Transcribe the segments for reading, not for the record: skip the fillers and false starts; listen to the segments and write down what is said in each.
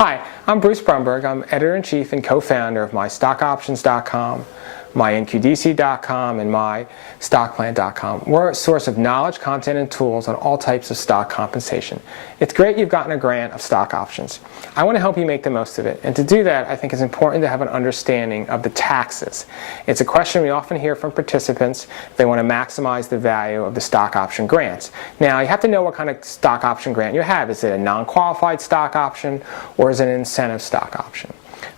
Hi, I'm Bruce Brumberg. I'm editor-in-chief and co-founder of MyStockOptions.com, MyNQDC.com, and MyStockPlan.com. We're a source of knowledge, content, and tools on all types of stock compensation. It's great you've gotten a grant of stock options. I want to help you make the most of it, and to do that, I think it's important to have an understanding of the taxes. It's a question we often hear from participants. They want to maximize the value of the stock option grants. Now, you have to know what kind of stock option grant you have. Is it a non-qualified stock option, or is it an incentive stock option?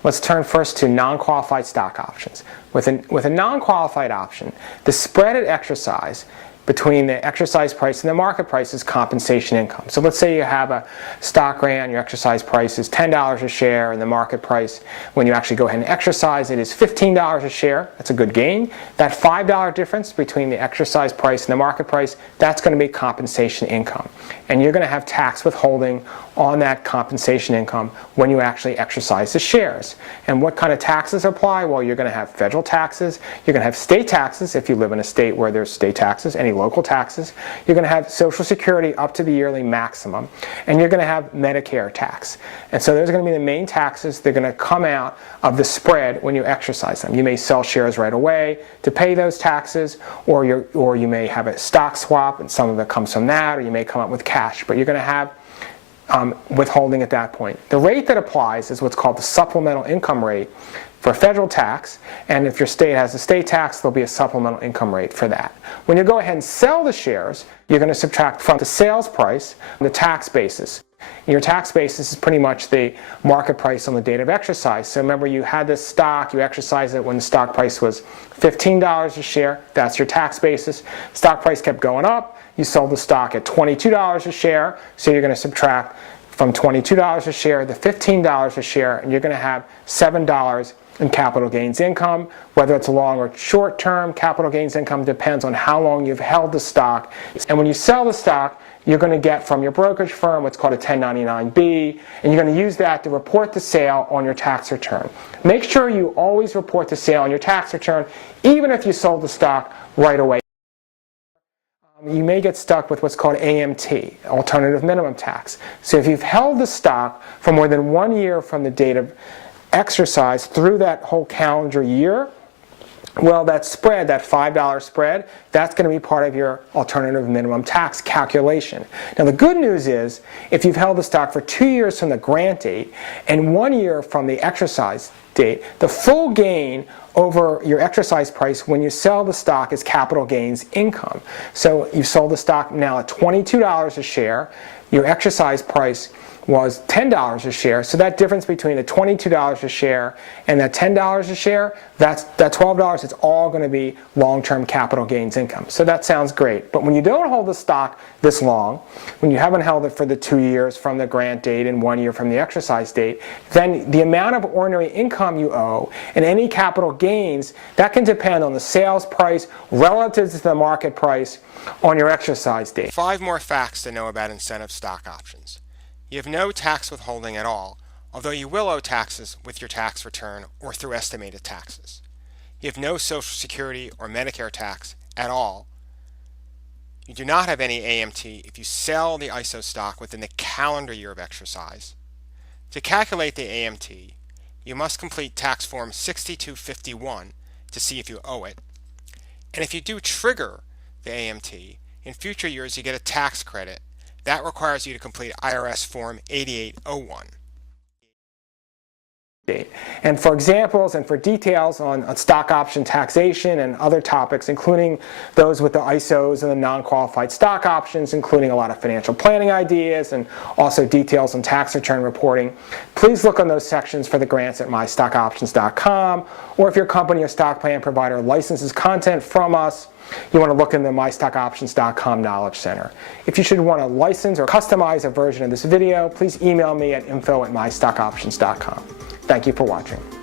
Let's turn first to non-qualified stock options. With a non-qualified option, the spread at exercise between the exercise price and the market price is compensation income. So let's say you have a stock grant, your exercise price is $10 a share, and the market price, when you actually go ahead and exercise it, is $15 a share. That's a good gain. That $5 difference between the exercise price and the market price, that's going to be compensation income. And you're going to have tax withholding on that compensation income when you actually exercise the shares. And what kind of taxes apply? Well, you're going to have federal taxes, you're going to have state taxes if you live in a state where there's state taxes, any local taxes, you're going to have Social Security up to the yearly maximum, and you're going to have Medicare tax. And so those are going to be the main taxes. They're going to come out of the spread when you exercise them. You may sell shares right away to pay those taxes, or you may have a stock swap and some of it comes from that, or you may come up with cash, but you're going to have withholding at that point. The rate that applies is what's called the supplemental income rate for federal tax, and if your state has a state tax, there'll be a supplemental income rate for that. When you go ahead and sell the shares, you're going to subtract from the sales price the tax basis. Your tax basis is pretty much the market price on the date of exercise. So remember, you had this stock, you exercised it when the stock price was $15 a share, that's your tax basis. Stock price kept going up, you sold the stock at $22 a share, so you're going to subtract from $22 a share the $15 a share, and you're going to have $7 in capital gains income. Whether it's long or short term, capital gains income depends on how long you've held the stock. And when you sell the stock, you're going to get from your brokerage firm what's called a 1099-B, and you're going to use that to report the sale on your tax return. Make sure you always report the sale on your tax return, even if you sold the stock right away. You may get stuck with what's called AMT, alternative minimum tax. So if you've held the stock for more than 1 year from the date of exercise through that whole calendar year, well, that spread, that $5 spread, that's going to be part of your alternative minimum tax calculation. Now, the good news is, if you've held the stock for 2 years from the grant date and 1 year from the exercise date, the full gain over your exercise price when you sell the stock is capital gains income. So you sold the stock now at $22 a share, your exercise price was $10 a share, so that difference between the $22 a share and that $10 a share, that $12, it's all going to be long-term capital gains income. So that sounds great. But when you don't hold the stock this long, when you haven't held it for the 2 years from the grant date and 1 year from the exercise date, then the amount of ordinary income you owe and any capital gains, that can depend on the sales price relative to the market price on your exercise date. 5 more facts to know about incentive stock options. You have no tax withholding at all, although you will owe taxes with your tax return or through estimated taxes. You have no Social Security or Medicare tax at all. You do not have any AMT if you sell the ISO stock within the calendar year of exercise. To calculate the AMT, you must complete Tax Form 6251 to see if you owe it. And if you do trigger the AMT, in future years you get a tax credit. That requires you to complete IRS Form 8801. And for examples and for details on stock option taxation and other topics, including those with the ISOs and the non-qualified stock options, including a lot of financial planning ideas and also details on tax return reporting, please look on those sections for the grants at MyStockOptions.com, or if your company or stock plan provider licenses content from us, you want to look in the MyStockOptions.com Knowledge Center. If you should want to license or customize a version of this video, please email me at info@MyStockOptions.com. Thank you for watching.